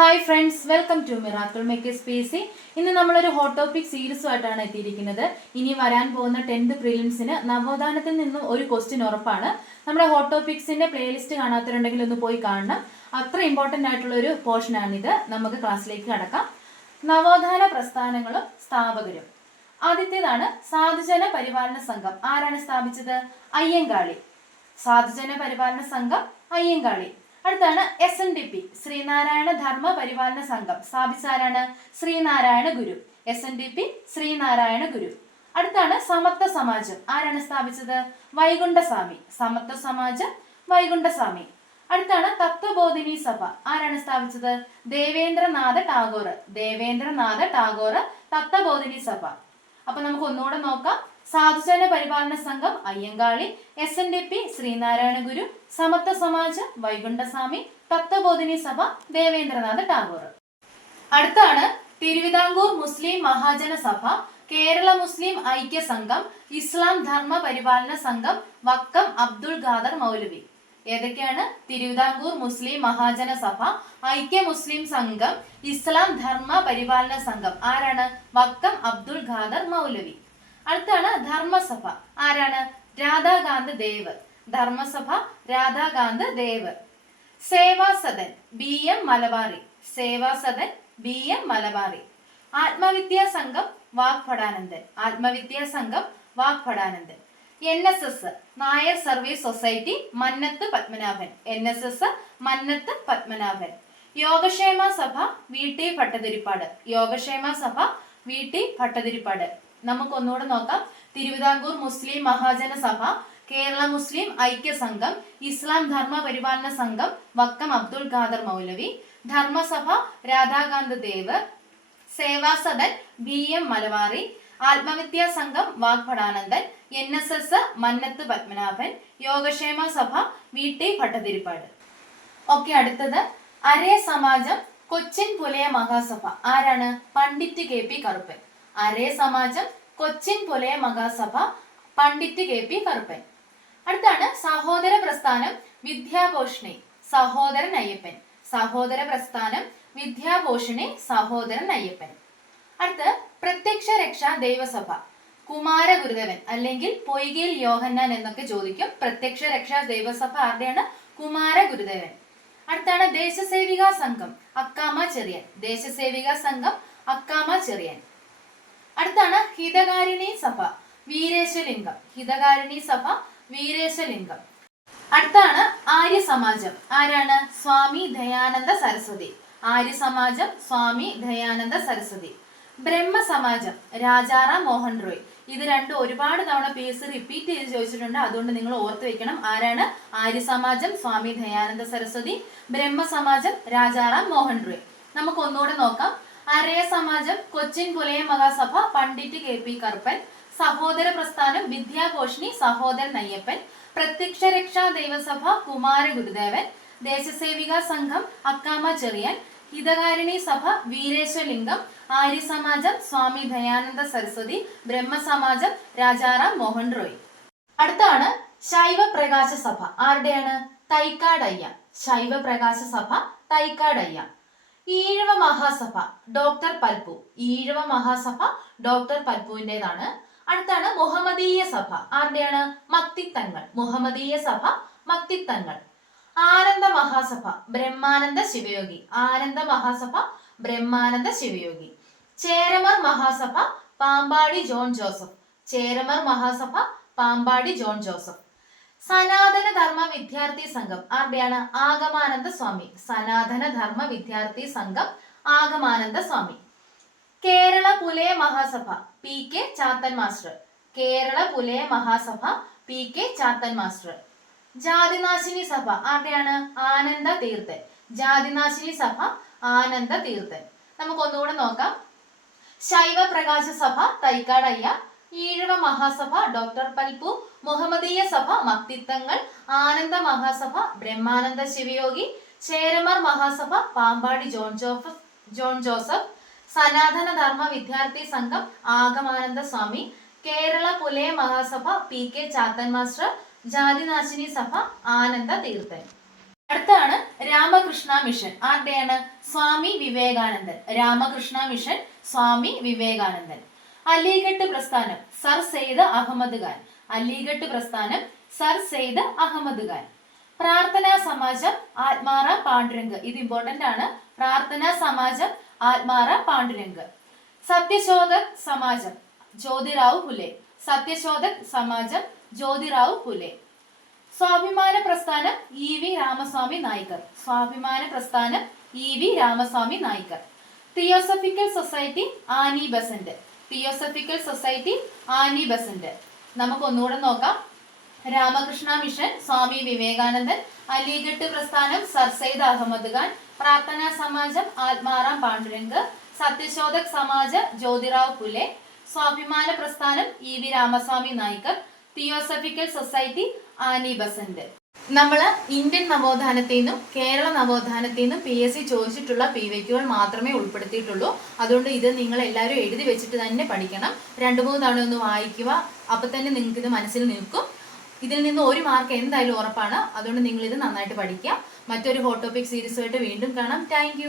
Hi friends, welcome to Miracle Makers PC. ഇന്ന് നമ്മളൊരു hot topic സീരീസുമായിട്ടാണ് എത്തിയിരിക്കുന്നത്. ഇനി വരാൻ പോകുന്ന 10th പ്രിലിംസിന് നവോത്ഥാനത്തിൽ നിന്നും ഒരു ക്വസ്റ്റ്യൻ ഉറപ്പാണ്. നമ്മുടെ ഹോട്ട് ടോപ്പിക്സിന്റെ പ്ലേലിസ്റ്റ് കാണാത്തവരുണ്ടെങ്കിൽ ഒന്ന് പോയി കാണണം. അത്ര ഇമ്പോർട്ടൻ്റ് ആയിട്ടുള്ള ഒരു പോർഷനാണിത്. നമുക്ക് ക്ലാസ്സിലേക്ക് കടക്കാം. നവോത്ഥാന പ്രസ്ഥാനങ്ങളും സ്ഥാപകരും. ആദ്യത്തേതാണ് സാധുജന പരിപാലന സംഘം. ആരാണ് സ്ഥാപിച്ചത്? അയ്യങ്കാളി. സാധുജന പരിപാലന സംഘം അയ്യങ്കാളി. അടുത്താണ് SNDP, ശ്രീനാരായണ ധർമ്മ പരിപാലന സംഘം. സ്ഥാപിച്ച ആരാണ്? ശ്രീനാരായണ ഗുരു. SNDP ശ്രീനാരായണ ഗുരു. അടുത്താണ് സമത്വ സമാജം. ആരാണ് സ്ഥാപിച്ചത്? വൈകുണ്ഠസ്വാമി. സമത്വ സമാജം വൈകുണ്ഠസ്വാമി. അടുത്താണ് തത്വബോധിനി സഭ. ആരാണ് സ്ഥാപിച്ചത്? ദേവേന്ദ്രനാഥ ടാഗോർ. ദേവേന്ദ്രനാഥ ടാഗോർ തത്വബോധിനി സഭ. അപ്പൊ നമുക്ക് ഒന്നുകൂടെ നോക്കാം. സാധുജന പരിപാലന സംഘം അയ്യങ്കാളി, SNDP ശ്രീനാരായണ ഗുരു, സമത്വ സമാജം വൈകുണ്ഠസ്വാമി, തത്വബോധിനി സഭ ദേവേന്ദ്രനാഥ ടാഗോർ. അടുത്താണ് തിരുവിതാംകൂർ മുസ്ലിം മഹാജന സഭ, കേരള മുസ്ലിം ഐക്യ സംഘം, ഇസ്ലാം ധർമ്മ പരിപാലന സംഘം, വക്കം അബ്ദുൾ ഖാദർ മൗലവി. ഏതൊക്കെയാണ്? തിരുവിതാംകൂർ മുസ്ലിം മഹാജന സഭ, ഐക്യ മുസ്ലിം സംഘം, ഇസ്ലാം ധർമ്മ പരിപാലന സംഘം. ആരാണ്? വക്കം അബ്ദുൾ ഖാദർ മൗലവി. അടുത്താണ് ധർമ്മസഭ. ആരാണ്? Radhakant Dev. Dharma Sabha Radhakant Dev. Sevasadan BM Malabari. Sevasadan BM Malabari. ആത്മവിദ്യാ Sangham Vagbhatanandan. Atmavidya Sangham Vagbhatanandan. NSS Nair service society Mannath Padmanabhan. NSS Mannath Padmanabhan. Yogakshema Sabha VT Bhattathiripad. Yogakshema Sabha VT Bhattathiripad. നമുക്ക് ഒന്നുകൂടെ നോക്കാം. തിരുവിതാംകൂർ മുസ്ലിം മഹാജന സഭ, കേരള മുസ്ലിം ഐക്യ സംഘം, ഇസ്ലാം ധർമ്മ പരിപാലന സംഘം, വക്കം അബ്ദുൾ ഖാദർ മൗലവി, Dharma Sabha Radhakant Dev, Sevasadan BM Malabari, ആത്മവിദ്യാ Sangham Vagbhatanandan, NSS Mannath Padmanabhan, Yogakshema Sabha VT Bhattathiripad. Okay, അടുത്തത് അരേ സമാജം കൊച്ചിൻ പുലയ മഹാസഭ. ആരാണ്? പണ്ഡിറ്റ് KP കറുപ്പൻ. അരേ സമാജം കൊച്ചിൻ പുലയ മഹാസഭ, പണ്ഡിറ്റ് KP കറുപ്പൻ. അടുത്താണ് സഹോദര പ്രസ്ഥാനം വിദ്യാഭൂഷണി, സഹോദരൻ അയ്യപ്പൻ. സഹോദര പ്രസ്ഥാനം വിദ്യാഭൂഷണി, സഹോദരൻ അയ്യപ്പൻ. അടുത്ത് പ്രത്യക്ഷ രക്ഷാ ദൈവസഭ, കുമാര ഗുരുദേവൻ അല്ലെങ്കിൽ പൊയ്കയിൽ യോഹന്നാൻ എന്നൊക്കെ ചോദിക്കും. പ്രത്യക്ഷ രക്ഷാ ദൈവസഭ ആരുടെയാണ്? കുമാര ഗുരുദേവൻ. അടുത്താണ് ദേശസേവിക സംഘം അക്കാമ ചെറിയൻ. ദേശസേവിക സംഘം അക്കാമ ചെറിയൻ. അടുത്താണ് ഹിതകാരിണി സഭ വീരേശലിംഗം. ഹിതകാരിണി സഭ വീരേശലിംഗം. അടുത്താണ് ആര്യ സമാജം. ആരാണ്? സ്വാമി ദയാനന്ദ സരസ്വതി. ആര്യ സമാജം സ്വാമി ദയാനന്ദ സരസ്വതി. ബ്രഹ്മ സമാജം രാജാറാം മോഹൻ റോയ്. ഇത് രണ്ടും ഒരുപാട് തവണ PSC റിപ്പീറ്റ് ചെയ്ത് ചോദിച്ചിട്ടുണ്ട്. അതുകൊണ്ട് നിങ്ങൾ ഓർത്ത് വെക്കണം. ആരാണ്? ആര്യ സമാജം സ്വാമി ദയാനന്ദ സരസ്വതി, ബ്രഹ്മ സമാജം രാജാറാം മോഹൻ റോയ്. നമുക്ക് ഒന്നുകൂടെ നോക്കാം. അരേ സമാജം കൊച്ചിൻ പുലയ മഹാസഭ പണ്ഡിറ്റ് KP കറുപ്പൻ, സഹോദര പ്രസ്ഥാനം വിദ്യാഭൂഷണി സഹോദരൻ അയ്യപ്പൻ, പ്രത്യക്ഷ രക്ഷാ ദൈവസഭ കുമാര ഗുരുദേവൻ, ദേശസേവിക സംഘം അക്കാമ ചെറിയൻ, ഹിതകാരിണി സഭ വീരേശലിംഗം, ആര്യ സമാജം സ്വാമി ദയാനന്ദ സരസ്വതി, ബ്രഹ്മ സമാജം രാജാറാം മോഹൻ റോയ്. അടുത്താണ് ശൈവ പ്രകാശ സഭ. ആരുടെയാണ്? തൈക്കാടയ്യ. ശൈവ പ്രകാശ സഭ തൈക്കാടയ്യ. ഈഴവ മഹാസഭ ഡോക്ടർ പൽപു. ഈഴവ മഹാസഭ ഡോക്ടർ പൽപുവിൻ്റെതാണ്. അടുത്താണ് മുഹമ്മദീയ സഭ. ആരുടെയാണ്? മക്തിത്തങ്ങൾ. മുഹമ്മദീയ സഭ മക്തിത്തങ്ങൾ. ആനന്ദ മഹാസഭ ബ്രഹ്മാനന്ദ ശിവയോഗി. ആനന്ദ Mahasabha Brahmananda Sivayogi. Cheramar Mahasabha Pampady John Joseph. Cheramar Mahasabha Pampady John Joseph. സനാതന ധർമ്മ വിദ്യാർത്ഥി സംഘം. ആരുടെയാണ്? ആഗമാനന്ദ സ്വാമി. സനാതന Dharma Vidyarthi Sangham Agamananda Swami. Kerala Pulaya Mahasabha PK Chathan master. Kerala Pulaya Mahasabha PK Chathan master. Jathinashini Sabha. ആരുടെയാണ്? ആനന്ദ തീർത്ഥൻ. ജാതിനാശിനി സഭ ആനന്ദ തീർത്ഥൻ. നമുക്ക് ഒന്നുകൂടെ നോക്കാം. ശൈവ പ്രകാശ സഭ തൈക്കാടയ്യ, ഈഴവ മഹാസഭ ഡോക്ടർ പൽപു, മുഹമ്മദീയ സഭ മക്തിത്തങ്ങൾ, ആനന്ദ മഹാസഭ ബ്രഹ്മാനന്ദ ശിവയോഗി, ചേരമർ മഹാസഭ പാമ്പാടി ജോൺ ജോസഫ്, സനാതന ധർമ്മ വിദ്യാർത്ഥി സംഘം ആഗമാനന്ദ സ്വാമി, കേരള പുലയ മഹാസഭ PK ചാത്തൻ മാസ്റ്റർ, ജാതിനാശിനി സഭ ആനന്ദ തീർത്ഥൻ. അടുത്താണ് രാമകൃഷ്ണ മിഷൻ. ആരുടെയാണ്? സ്വാമി വിവേകാനന്ദൻ. രാമകൃഷ്ണ മിഷൻ സ്വാമി വിവേകാനന്ദൻ. അലിഗഡ് പ്രസ്ഥാനം സർ സെയ്ദ് അഹമ്മദ് ഖാൻ. അലിഗഡ് പ്രസ്ഥാനം സർ സെയ്ദ് അഹമ്മദ് ഖാൻ. പ്രാർത്ഥനാ സമാജം ആത്മാറ പാണ്ഡുരംഗ്. ഇത് ഇമ്പോർട്ടന്റ് ആണ്. പ്രാർത്ഥനാ സമാജം ആത്മാറ പാണ്ഡുരംഗ്. സത്യശോധക് സമാജം ജ്യോതിറാവു ഫുലെ. സത്യശോധക് സമാജം ജ്യോതിറാവു ഫുലെ. സ്വാഭിമാന പ്രസ്ഥാനം EV രാമസ്വാമി നായ്ക്കർ. സ്വാഭിമാന പ്രസ്ഥാനം EV Ramaswamy Naicker. Theosophical Society Annie Besant. Theosophical Society Annie Besant. നമുക്ക് ഒന്നുകൂടെ നോക്കാം. രാമകൃഷ്ണ മിഷൻ സ്വാമി വിവേകാനന്ദൻ. അലിഗഡ് പ്രസ്ഥാനം സർ സെയ്ദ് അഹമ്മദ് ഖാൻ. പ്രാർത്ഥനാ സമാജം ആത്മാറാം പാണ്ഡുരംഗ്. സത്യശോധക് സമാജ ജ്യോതിറാവ് ഫുലെ. സ്വാഭിമാന പ്രസ്ഥാനം EV Ramaswamy Naicker. Theosophical Society Annie Besant. നമ്മൾ ഇന്ത്യൻ നവോത്ഥാനത്തിൽ നിന്നും കേരള നവോത്ഥാനത്തിൽ നിന്നും PSC ചോദിച്ചിട്ടുള്ള PYQകൾ മാത്രമേ ഉൾപ്പെടുത്തിയിട്ടുള്ളൂ. അതുകൊണ്ട് ഇത് നിങ്ങൾ എല്ലാവരും എഴുതി വെച്ചിട്ട് തന്നെ പഠിക്കണം. 2-3 തവണ ഒന്ന് വായിക്കുക. അപ്പൊ തന്നെ നിങ്ങൾക്ക് ഇത് മനസ്സിൽ നിൽക്കും. ഇതിൽ നിന്ന് 1 മാർക്ക് എന്തായാലും ഉറപ്പാണ്. അതുകൊണ്ട് നിങ്ങൾ ഇത് നന്നായിട്ട് പഠിക്കുക. മറ്റൊരു ഹോട്ട് ടോപ്പിക് സീരീസുമായിട്ട് വീണ്ടും കാണാം. താങ്ക്